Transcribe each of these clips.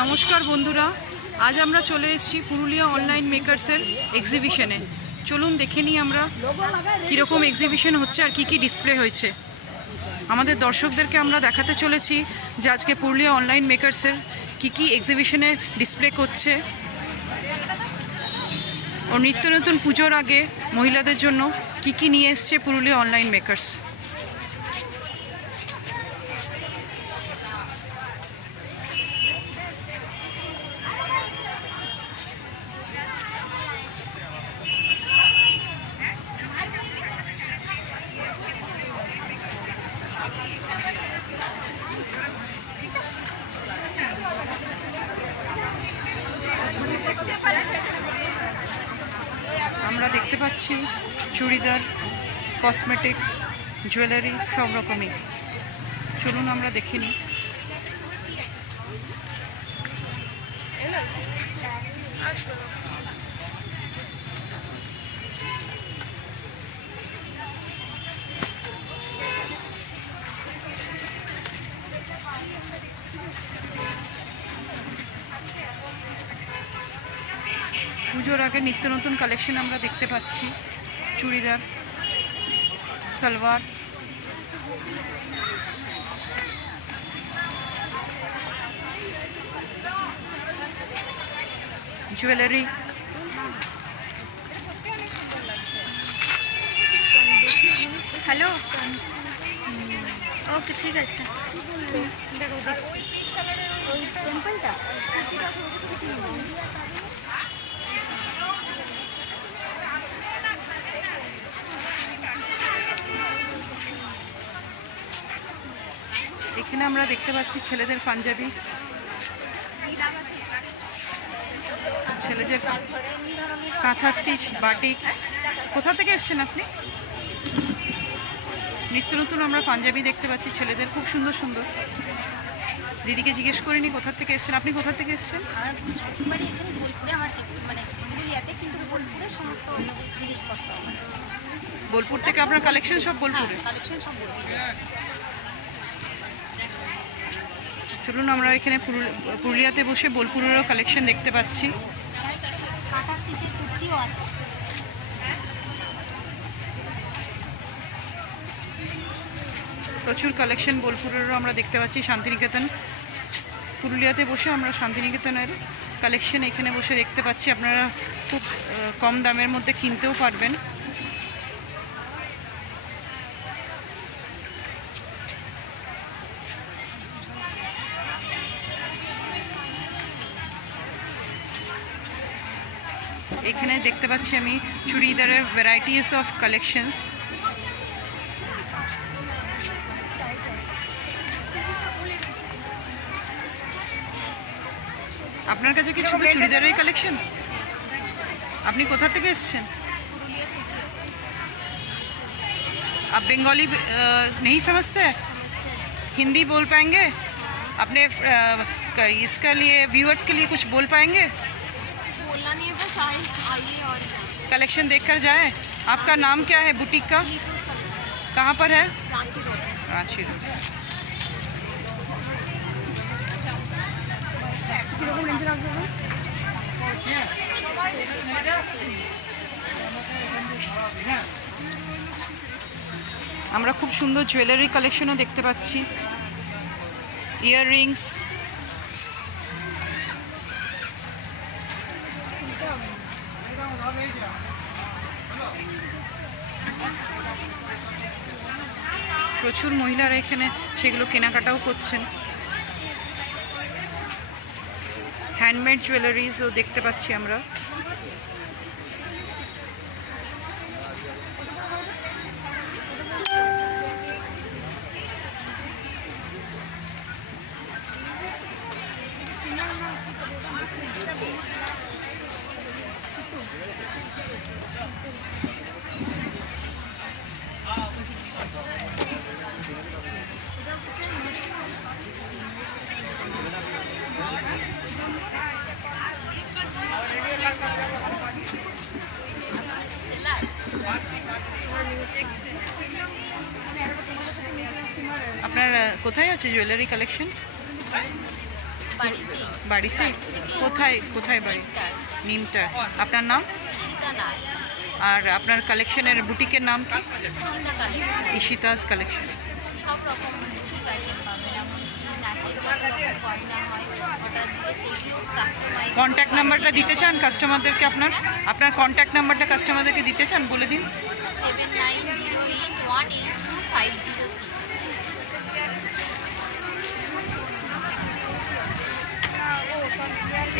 নমস্কার বন্ধুরা, আজ আমরা চলে এসেছি পুরুলিয়া অনলাইন মেকার্সের এক্সিবিশনে। চলুন দেখে নিই আমরা কীরকম এক্সিবিশন হচ্ছে আর কি কি ডিসপ্লে হয়েছে। আমাদের দর্শকদেরকে আমরা দেখাতে চলেছি যে আজকে পুরুলিয়া অনলাইন মেকার্সের কি কি এক্সিবিশনে ডিসপ্লে করছে। ও নিত্য নতুন পুজোর আগে মহিলাদের জন্য কি কি নিয়ে এসছে পুরুলিয়া অনলাইন মেকার্স। আমরা দেখতে পাচ্ছি চুড়িদার, কসমেটিক্স, জুয়েলারি সব রকমই। চলুন আমরা দেখে নিই। পুজোর আগে নিত্য নতুন কালেকশন আমরা দেখতে পাচ্ছি। চুড়িদার, সালোয়ার, জুয়েলারি, হ্যালো, ওকে ঠিক আছে। ওই টেম্পলটা এখানে আমরা দেখতে পাচ্ছি ছেলেদের পাঞ্জাবি, ছেলেদের কাঁথা স্টিচ, বাটিক। কোথা থেকে এসছেন আপনি? নিত্য নতুন আমরা পাঞ্জাবি দেখতে পাচ্ছি ছেলেদের, খুব সুন্দর সুন্দর। দিদিকে জিজ্ঞেস করিনি কোথা থেকে এসছেন। আপনি কোথা থেকে এসছেন? আমার শ্বশুরবাড়ি এখানে বোলপুরে, আমার মানে পুরুলিয়াতে, কিন্তু বোলপুরে সমস্ত জিনিসপত্র। বোলপুর থেকে আপনার কালেকশন সব বোলপুরে? কালেকশন সব বোলপুরে। চলুন আমরা এখানে পুরুলিয়াতে বসে বোলপুরেরও কালেকশন দেখতে পাচ্ছি। কাঁথা স্টিচের কুর্তিও আছে। প্রচুর কালেকশন বোলপুরেরও আমরা দেখতে পাচ্ছি। শান্তিনিকেতন, পুরুলিয়াতে বসে আমরা শান্তিনিকেতনের কালেকশন এখানে বসে দেখতে পাচ্ছি। আপনারা খুব কম দামের মধ্যে কিনতেও পারবেন। এখানে দেখতে পাচ্ছি আমি চুড়িদারের ভ্যারাইটিস অফ কালেকশনস। আপনার কাছে কি শুধু চুড়িদারের কালেকশন? আপনি কোথা থেকে এসেছেন? आप बंगाली नहीं समझते हैं? हिंदी बोल पाएंगे? अपने इसके लिए, व्यूअर्स के लिए कुछ बोल पाएंगे? बोलना नहीं है, बस आइए और कलेक्शन देखकर जाएं। आपका नाम क्या है बुटीक का? कहाँ पर है? रांची रोड। रांची रोड। আমরা খুব সুন্দর জুয়েলারি কালেকশনও দেখতে পাচ্ছি। ইয়াররিংস, প্রচুর মহিলারা এখানে সেগুলো কেনাকাটাও করছেন। হ্যান্ডমেড জুয়েলারিজও দেখতে পাচ্ছি আমরা। আপনার কোথায় আছে জুয়েলারি কালেকশন? বাড়িতেই বাড়িতে? কোথায় কোথায় বাড়ি? নিমটা। আপনার নাম? ঈশিতা নাথ, আর আপনার কালেকশনের বুটিকের নাম কি? ঈশিতা কালেকশন। ঈশিতাস কালেকশন। সব রকম ঠিক আইটেম পাবেন, এমনকি নাচের যত রকম গয়না হয় অর্ডার দিয়ে সেইগুলো কাস্টমাইজ। কন্ট্যাক্ট নাম্বারটা দিতে চান কাস্টমারদেরকে? আপনার আপনার কন্ট্যাক্ট নাম্বারটা কাস্টমারদেরকে দিতে চান, বলে দিন। 7908182506।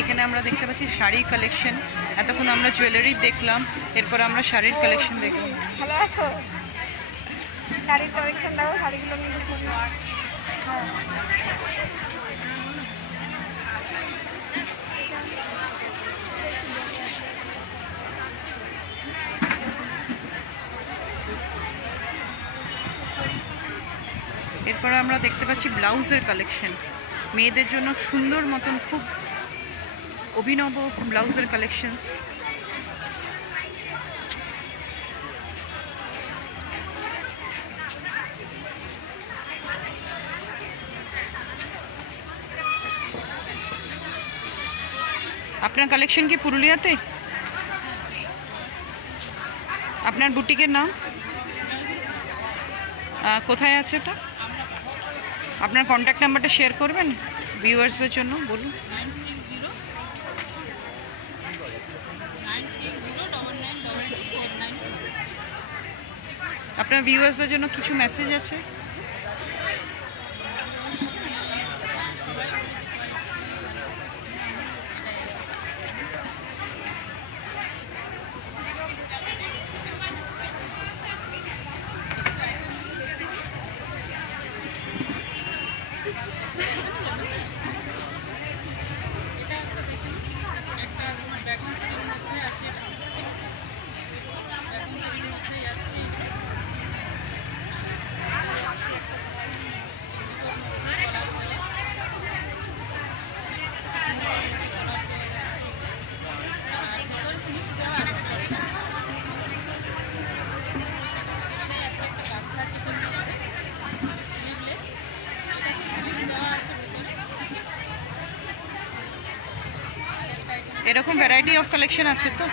এখানে আমরা দেখতে পাচ্ছি শাড়ির কালেকশন। এতক্ষণ আমরা জুয়েলারি দেখলাম, এরপর আমরা শাড়ির কালেকশন দেখলাম। ভালো আছো? শাড়ির কালেকশন দেখো, শাড়িগুলো নিয়ে এরপর আমরা দেখতে পাচ্ছি ব্লাউজের কালেকশন। মেয়েদের জন্য সুন্দর মতন খুব অভিনব ব্লাউজের কালেকশনস। আপনার কালেকশন কি পুরুলিয়াতে? আপনার বুটিকের নাম কোথায় আছে ওটা? আপনার কন্ট্যাক্ট নাম্বারটা শেয়ার করবেন ভিউয়ার্সদের জন্য, বলুন। 960960992249। আপনার ভিউয়ার্সদের জন্য কিছু মেসেজ আছে? এরকম ভ্যারাইটি অফ কালেকশন আছে তো?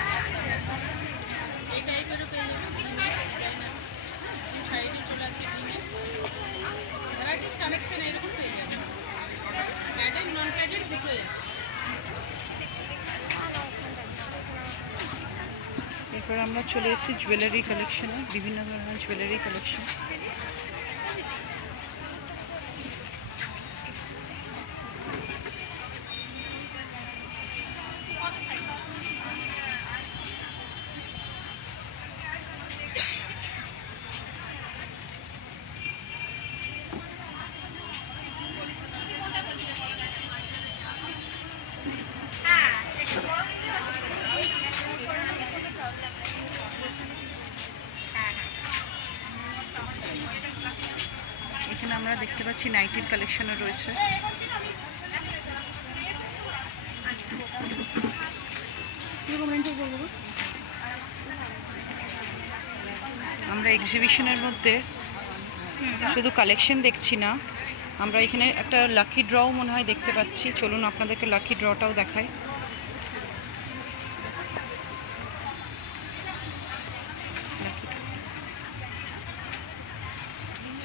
এই টাইপেরও পেয়ে যাবেন, ডিজাইন আছে, সাইডে চলে আছে গ্রিনে, ভ্যারাইটিস কালেকশন এরকম পেয়ে যাবেন। প্যাডেড নন প্যাডেড দুটোই আছে। এরপর আমরা চলে এসেছি জুয়েলারি কালেকশনে, বিভিন্ন ধরনের জুয়েলারি কালেকশন। এখানে আমরা দেখতে পাচ্ছি নাইটির কালেকশনও রয়েছে। আমরা এক্সিবিশনের মধ্যে শুধু কালেকশন দেখছি না, আমরা এখানে একটা লাকি ড্রও মনে হয় দেখতে পাচ্ছি। চলুন আপনাদেরকে লাকি ড্রটাও দেখাই।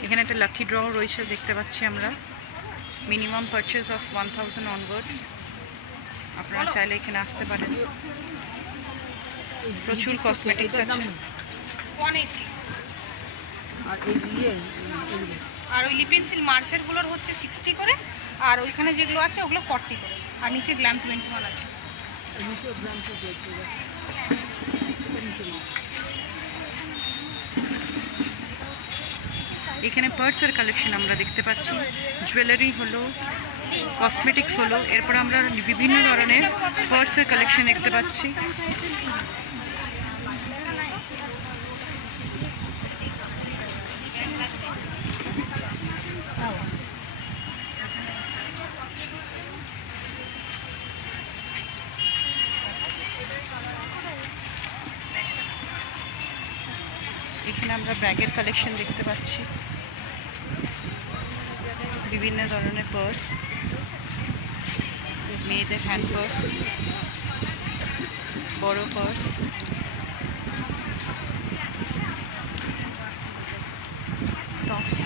এখানে একটা লাকি ড্র রয়েছে দেখতে পাচ্ছি আমরা। Minimum purchase of 1000 onwards. আপনারা চাইলে এখানে আসতে পারেন। প্রচুর কসমেটিক্স আছে। 180। আর ওই লিপ পেন্সিল মার্সেলগুলোর হচ্ছে 60 করে, আর ওইখানে যেগুলো আছে ওগুলো 40 করে, আর নিচে গ্ল্যাম 21 আছে। এখানে পার্সের কালেকশন আমরা দেখতে পাচ্ছি। জুয়েলারি হলো, কসমেটিক্স হলো, এরপর আমরা বিভিন্ন ধরনের পার্সের কালেকশন দেখতে পাচ্ছি। এখানে আমরা ব্যাগের কালেকশন দেখতে পাচ্ছি, বিভিন্ন ধরনের পার্স। মেয়েদের হ্যান্ড পার্স, বড় পার্স, টপস।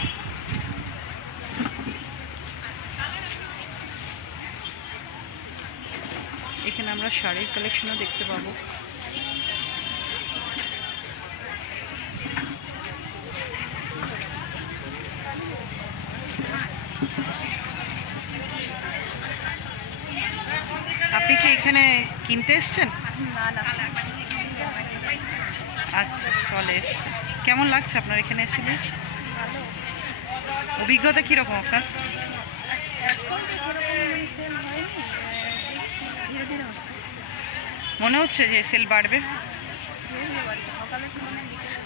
এখানে আমরা শাড়ির কালেকশনও দেখতে পাবো। আপনি কি এখানে কিনতে এসছেন? আচ্ছা, স্টলে এসছেন। কেমন লাগছে আপনার এখানে এসে? অভিজ্ঞতা কীরকম আপনার? এখন তো সেরকম সেল হয়নি, দেখছি ধীরে ধীরে হচ্ছে, মনে হচ্ছে যে সেল বাড়বে? ধীরে ধীরে বাড়ছে, সকালে তুলনায় বিকেলে।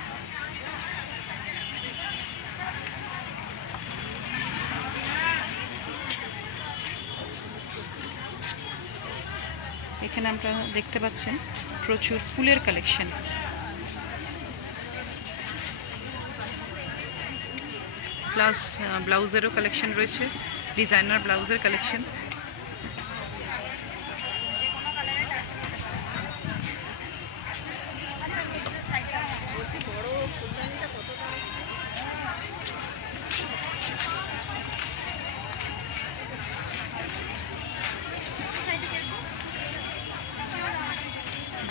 এখানে আপনারা দেখতে পাচ্ছেন প্রচুর ফুলের কালেকশন। প্লাস ব্লাউজেরও কালেকশন রয়েছে, ডিজাইনার ব্লাউজের কালেকশন।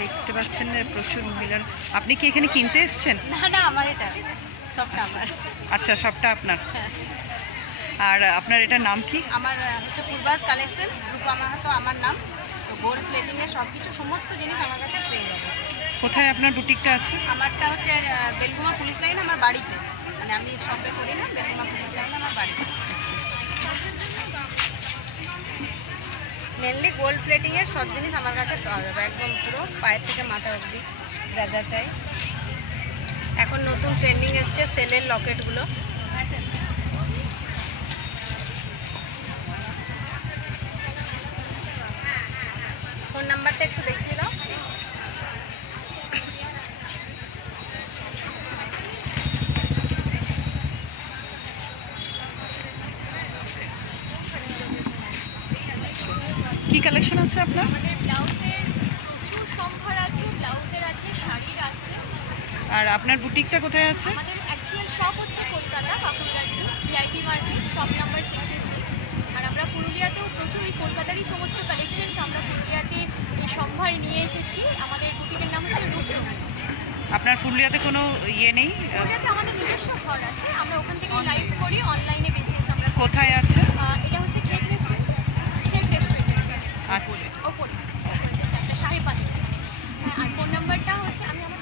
দেখতে পাচ্ছেন প্রচুর মহিলার। আপনি কি এখানে কিনতে এসছেন? না না, আমার এটা সবটা আমার। আচ্ছা, সবটা আপনার। আর আপনার এটার নাম কি? আমার হচ্ছে পূর্বাস কালেকশন, রূপা মাহাতো আমার নাম। তো গোল্ড প্লেটিংয়ের সব কিছু সমস্ত জিনিস আমার কাছে পেয়ে যাবে। কোথায় আপনার বুটিকটা আছে? আমারটা হচ্ছে বেলগুমা পুলিশ লাইন, আমার বাড়িতে। মানে আমি শপে করি না, বেলগুমা পুলিশ লাইন আমার বাড়িতে। মেনলি গোল্ড প্লেটিংয়ের সব জিনিস আমার কাছে পাওয়া যাবে, একদম পুরো পায়ের থেকে মাথা অবধি যা যা চাই। এখন নতুন ট্রেন্ডিং এসছে সেলের লকেটগুলো। ফোন নাম্বারটা একটু দেখিয়ে দাও। কি কালেকশন আছে আপনার? আমাদের ব্লাউজের প্রচুর সম্ভার আছে, ব্লাউজের আছে, শাড়ির আছে। আর আপনার বুটিকটা কোথায় আছে? আমাদের অ্যাকচুয়াল শপ হচ্ছে Kolkata Kankurgachi VIP market, shop number 66। আর আমরা পুরুলিয়াতেও প্রচুর ওই কলকাতারই সমস্ত কালেকশনস আমরা পুরুলিয়াতে এই সম্ভার নিয়ে এসেছি। আমাদের বুটিকের নাম হচ্ছে রূপসঙ্গী। আপনার পুরুলিয়াতে কোনো ইয়ে নেই? পুরুলিয়াতে আমাদের নিজস্ব ঘর আছে, আমরা ওখান থেকে লাইভ করি, অনলাইনে বিজনেস আমরা করি। কোথায় আছে? এটা হচ্ছে ঠেক রেস্টুরেন্ট, ঠেক রেস্টুরেন্ট আচ্ছা, ওপরে একটা সাহেবানি। আর ফোন নাম্বারটা হচ্ছে আমি আমার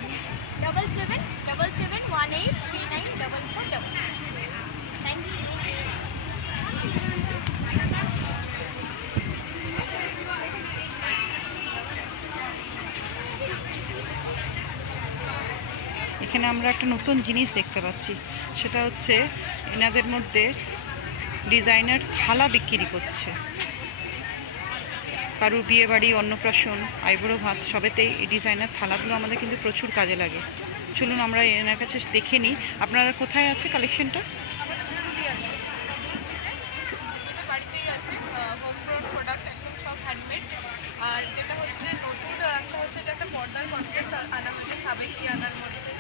777718394444। Thank you. এখানে আমরা একটা নতুন জিনিস দেখতে পাচ্ছি, সেটা হচ্ছে এনাদের মধ্যে ডিজাইনার থালা বিক্রি করছে। কারুর বিয়ে বাড়ি, অন্নপ্রাশন, আইবুড়ো ভাত সবেতেই এই ডিজাইনার থালাগুলো আমাদের কিন্তু প্রচুর কাজে লাগে। চলুন আমরা এনার কাছে দেখে নিই। আপনারা কোথায় আছে কালেকশনটা? বাড়িতেই আছে হোম গ্রোন প্রোডাক্ট, একদম সব হ্যান্ডমেড। আর যেটা হচ্ছে যে নতুন একটা হচ্ছে যে একটা পর্দার কনসেপ্ট আনা হয়েছে সাবেকি আনার মধ্যে।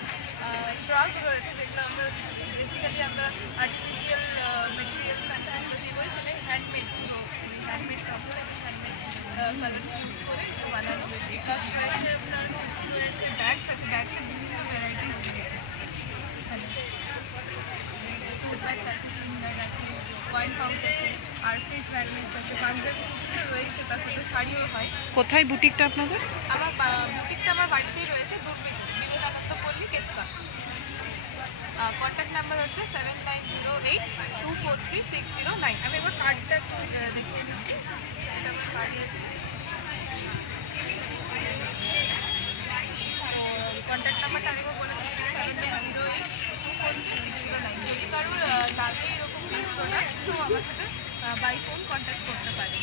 স্ট্রাক রয়েছে যেগুলো আমরা বেসিক্যালি আমরা আর্টিফিশিয়াল মেটেরিয়ালস এগুলো দিয়ে করি, সেটা হ্যান্ডমেড, পুরো হ্যান্ডমেড কাপড়, হ্যান্ডমেড কালার ইউজ করে বানানো। কাজ রয়েছে আপনার, রয়েছে ব্যাগস আছে, ব্যাগসের বিভিন্ন ভ্যারাইটিস রয়েছে। টোট ব্যাগস আছে, স্লিং ব্যাগ আছে, ওয়াইন পাউচ আছে, আর ফ্রিজ ম্যাগনেট আছে, পাঞ্জাবি কুর্তিটা রয়েছে, তার সাথে শাড়িও হয়। কোথায় বুটিকটা আপনাদের? আমার বুটিকটা আমার বাড়িতেই রয়েছে, বিবেকানন্দ পল্লী, কেতকা। কন্ট্যাক্ট নাম্বার হচ্ছে 7908243609। আমি এবার কার্ডটা একটু দেখিয়ে দিচ্ছি। এটা আমার কার্ড রয়েছে। তো কন্ট্যাক্ট নাম্বারটা আরেকবার বলে দিচ্ছি, 7908243609। যদি কারোর লাগে এরকম প্রোডাক্ট, তো আমার সাথে বাই ফোন কন্ট্যাক্ট করতে পারে।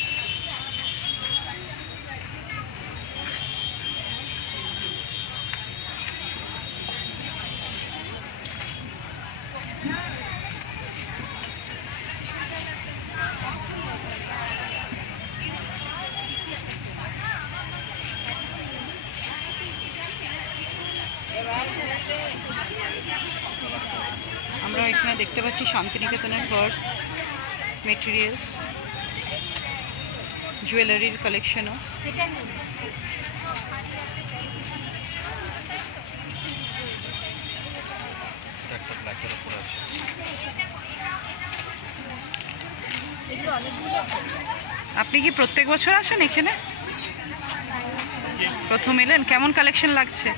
আমরা এখানে দেখতে পাচ্ছি শান্তিনিকেতনের পার্স মেটেরিয়ালস, জুয়েলারির কালেকশনও। আপনি কি প্রত্যেক বছর আসেন এখানে? প্রথম এলেন, কেমন কালেকশন লাগছে?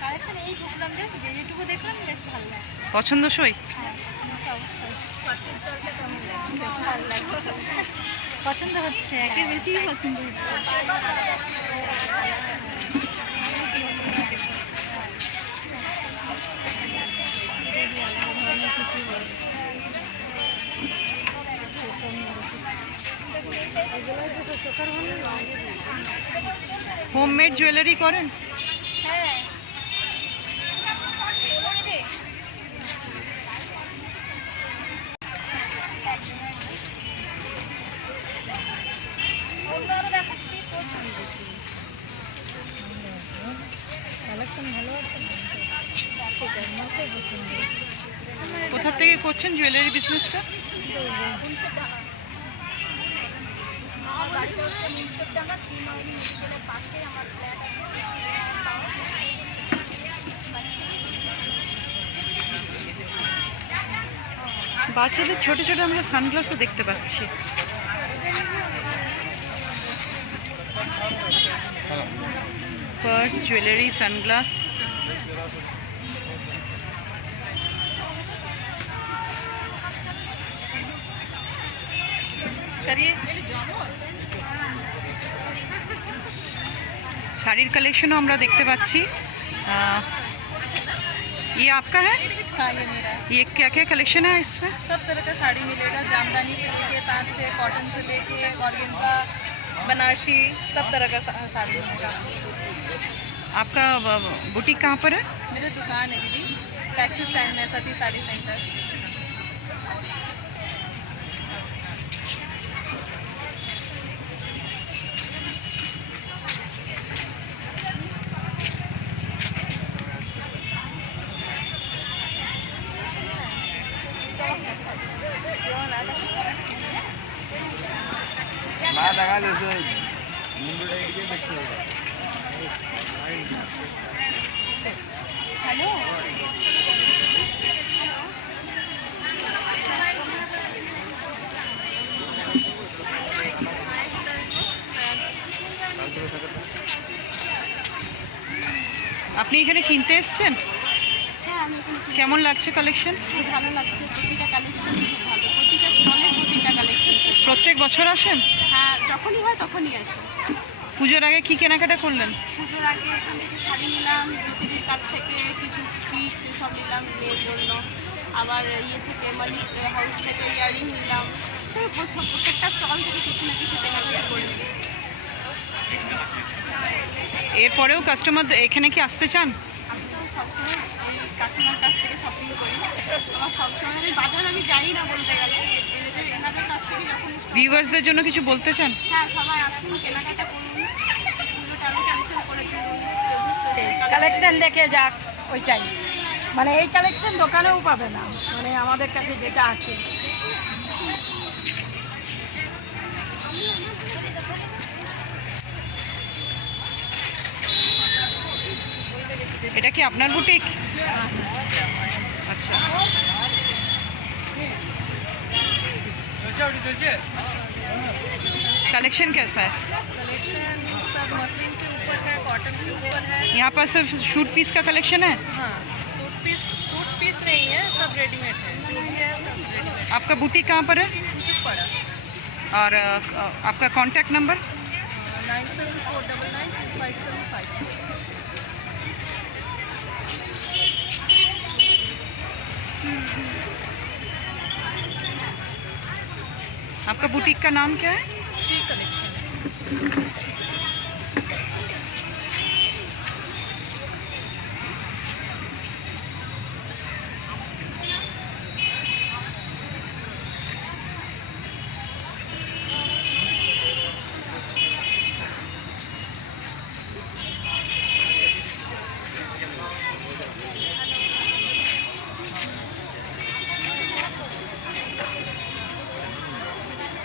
এই ঢুকলাম, যেটুকু দেখলাম বেশ ভালো লাগছে। পছন্দসই? পছন্দ হচ্ছে, একে বেশি পছন্দ হচ্ছে। হোমমেড জুয়েলারি করেন? হ্যাঁ, দেখাচ্ছি কোথা থেকে করছেন জুয়েলারি বিজনেসটা? আমার বাড়িটা হচ্ছে মুন্সিরডাঙ্গা, 3 মাইল মেডিকেলের পাশে আমার ফ্ল্যাট আছে। বাচ্চাদের ছোট ছোট আমরা সানগ্লাসও দেখতে পাচ্ছি। Purse, jewellery, sunglass. শাড়ির কালেকশনও আমরা দেখতে পাচ্ছি। ये आपका है? हाँ, ये मेरा है। ये क्या क्या कलेक्शन है इसमें? सब तरह का साड़ी मिलेगा, जामदानी से लेके तांत से, कॉटन से लेके ऑर्गेन्जा, बनारसी, सब तरह का साड़ी मिलेगा। आपका बुटीक कहाँ पर है? मेरी दुकान है दीदी, टैक्सी स्टैंड में, सती साड़ी सेंटर। না দেখালে তো মুন্ডুটা এদিকে দেখতে হবে। হ্যালো, আপনি এখানে কিনতে এসেছেন? হ্যাঁ আমি এখানে কেমন লাগছে কালেকশন? খুব ভালো লাগছে, প্রতিটা কালেকশন খুব ভালো, প্রতিটা স্টলে প্রতিটা কালেকশন। প্রত্যেক বছর আসেন? হ্যাঁ, যখনই হয় তখনই আসি। পুজোর আগে কি কেনাকাটা করলেন? পুজোর আগে এখান থেকে শাড়ি নিলাম, জ্যোতিদির কাছ থেকে কিছু পিক্স এসব নিলাম মেয়ের জন্য, আবার ইয়ে থেকে মালিক হাউস থেকে ইয়াররিং নিলাম। সব প্রত্যেকটা স্টল থেকে কিছু না কিছু কেনাকাটা করেছি। এরপরেও কাস্টমার এখানে কি আসতে চান? আমি তো সবসময় এই কাকিমার কাছ থেকে শপিং করি। আমার সবসময় আমি বাজার আমি যাই না বলতে গেলে, এনাদের কাছ থেকে যখন ভিউয়ার্সদের জন্য কিছু বলতে চান? হ্যাঁ, সবাই আসুন, কেনাকাটা করুন, পুরোটা আলোচনা করে তুলুন, কালেকশন দেখে যাক, ওইটাই মানে এই কালেকশন দোকানেও পাবে না, মানে আমাদের কাছে যেটা আছে। এটা কি আপনার বুটিক? अच्छा कलेक्शन कैसा है? कलेक्शन सब मसलिन के ऊपर है, कॉटन के ऊपर है। यहाँ पर सिर्फ शूट पीस का कलेक्शन है? हाँ, सूट पीस नहीं है, सब रेडीमेड है, जो भी है सब रेडीमेड। आपका बुटीक कहाँ पर है? कुछ पड़ा और आपका कांटेक्ट नंबर? 9749925755। आपका बुटीक का नाम क्या है? श्री कलेक्शन।